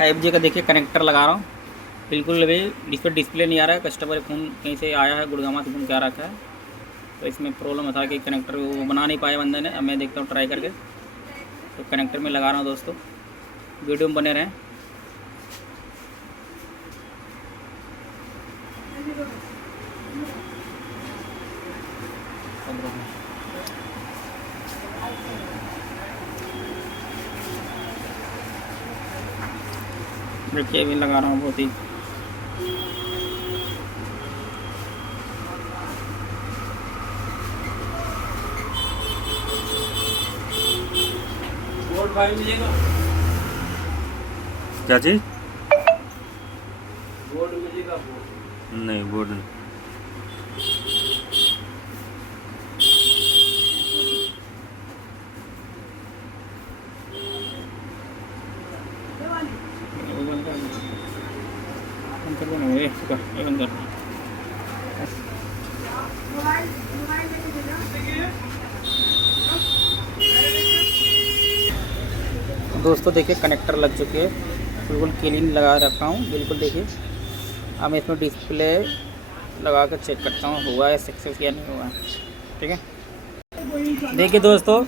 5G का देखिए connector लगा रहा हूँ। बिल्कुल भी इस पर डिस्प्ले नहीं आ रहा है। कस्टमर फ़ोन कहीं से आया है, गुड़गामा से फ़ोन क्या रखा है, तो इसमें प्रॉब्लम था कि कनेक्टर वो बना नहीं पाया बंदे ने। अब मैं देखता हूँ ट्राई करके, तो कनेक्टर में लगा रहा हूँ दोस्तों। वीडियो में बने रहें। देखिए अभी लगा रहा हूँ बहुत ही बोर्ड फाइल मिलेगा। क्या चीज? बोर्ड मिलेगा। बोर्ड नहीं, बोर्ड नहीं। बंद कर दो ना, ये बंद कर। दोस्तों देखिए कनेक्टर लग चुके हैं, बिल्कुल क्लीन लगा रखा हूँ। बिल्कुल देखिए, अब मैं इसमें डिस्प्ले लगा कर चेक करता हूँ हुआ है सक्सेस या नहीं हुआ है। ठीक है, देखिए दोस्तों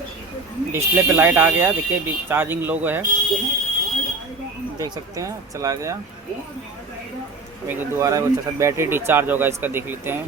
डिस्प्ले पे लाइट आ गया। देखिए चार्जिंग लोगो है, देख सकते हैं चला गया। एक दोबारा वो अच्छा सा बैटरी डिस्चार्ज होगा इसका, देख लेते हैं।